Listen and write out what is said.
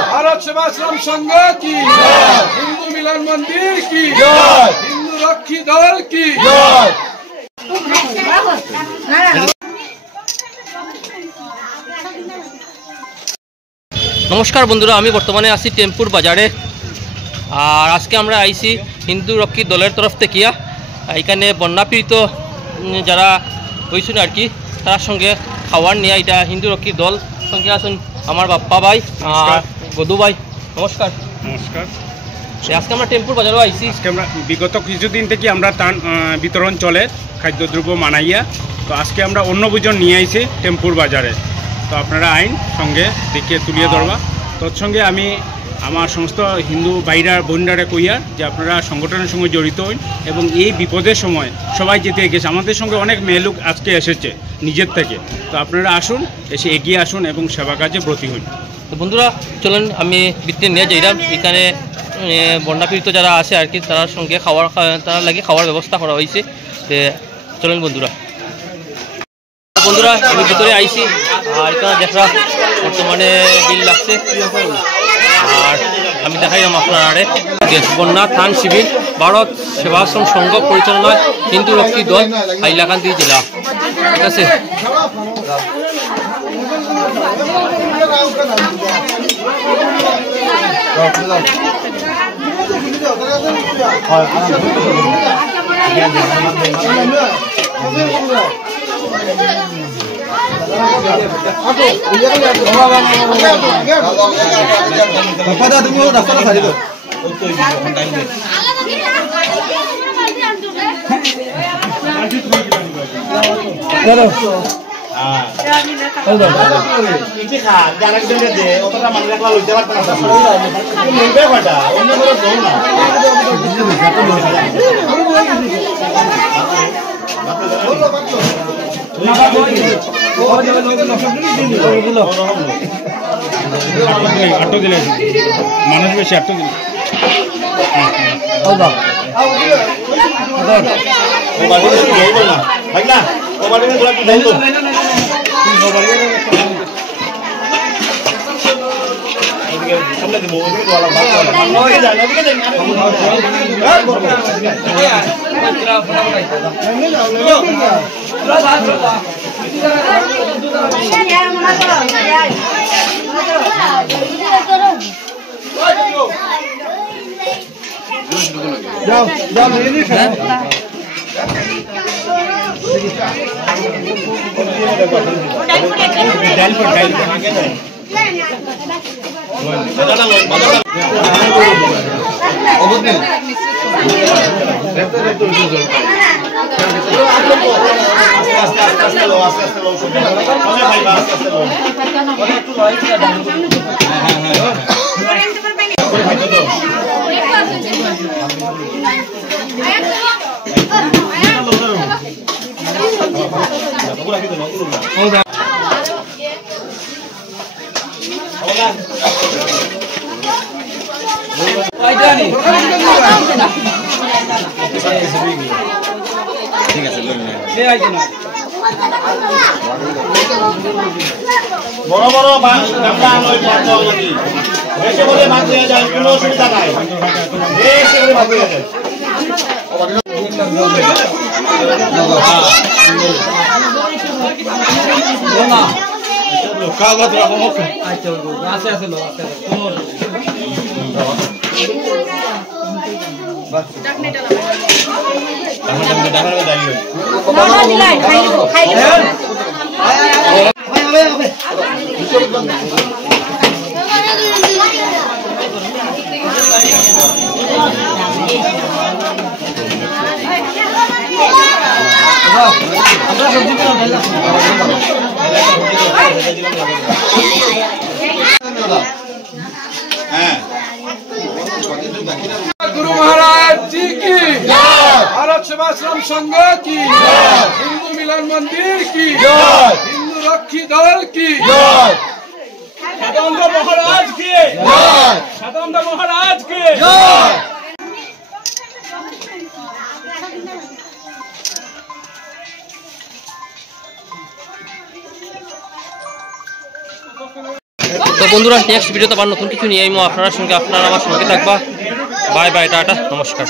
भारत सेवाश्रम संघ की, हिंदू मिलन मंदिर की, हिंदू रक्षी दल की। नमस्कार बंधुरा, आमी बर्तमाने आছি टेम्पुर बाजारे और आज के আমরা আইছি হিন্দু রক্ষী দলের तरफ থেকে এখানে বন্যাপীড়িত যারা হয়েছেন আর কি তার সঙ্গে খাবার নিয়ে এটা হিন্দু রক্ষী দল সঙ্গে আছেন আমার বাপ্পা ভাই আর গদু ভাই। নমস্কার। নমস্কার। আজকে আমরা টেম্পুর বাজারেও আইছি। আজকে আমরা বিগত কিছুদিন থেকে আমরা ত্রাণ বিতরণ চলে খাদ্যদ্রব্য মানাইয়া, তো আজকে আমরা অন্নভোজন নিয়ে আইছি টেম্পুর বাজারে। তো আপনারা আইন সঙ্গে দেখিয়ে তুলিয়ে ধরবা। তৎসঙ্গে আমি আমার সমস্ত হিন্দু ভাইরা বোনরা কইয়া যে আপনারা সংগঠনের সঙ্গে জড়িত হন এবং এই বিপদের সময় সবাই যেতে গেছে। আমাদের সঙ্গে অনেক মেয়ে লোক আজকে এসেছে নিজের থেকে, তো আপনারা আসুন, এসে এগিয়ে আসুন এবং সেবা কাজে ব্রতী হন। তো বন্ধুরা চলেন আমি ভিতরে নিয়ে যাইলাম। এখানে বন্যাপীড়িত যারা আছে আর কি তার সঙ্গে তার লাগে খাওয়ার ব্যবস্থা করা হয়েছে। চলেন বন্ধুরা। বন্ধুরা আমি ভিতরে আইছি আর এখানে দেখা বর্তমানে বিল লাগছে আর আমি দেখাইলাম আপনার বন্যা ত্রাণ শিবির ভারত সেবাশ্রম সংঘ পরিচালনায় হিন্দু রক্ষী দল হাইলাকান্দি জেলা। ঠিক আছে, মানুষ বেশি আটটো দিলে ঠিক আছে বড় বড় গামলা আনয় পাঁচটা যদি বেশি করে ভাত দেয়া যায় কোনো অসুবিধা নাই, বেশি করে ভাত দেয়া যায়। না কাগজ রাখো মুখে আচ্ছা আছে আছে লো আছে কোনো বাস টাকনেটা লাগবে টাকনেটা দাঁড়াবে দাঁড়িয়ে বাবা দিলাই খাই আমরা সবজি गुरु महाराज जी की, भारत सेवाश्रम संघ की, हिंदू मिलन मंदिर की, हिंदू रक्षी दल की, सदानंद महाराज की, सदानंद महाराज की। তো বন্ধুরা নেক্সট ভিডিওতে আবার নতুন কিছু নিয়ে আপনার সঙ্গে আপনারা আমার সঙ্গে থাকবা। বাই বাই, টাটা, নমস্কার।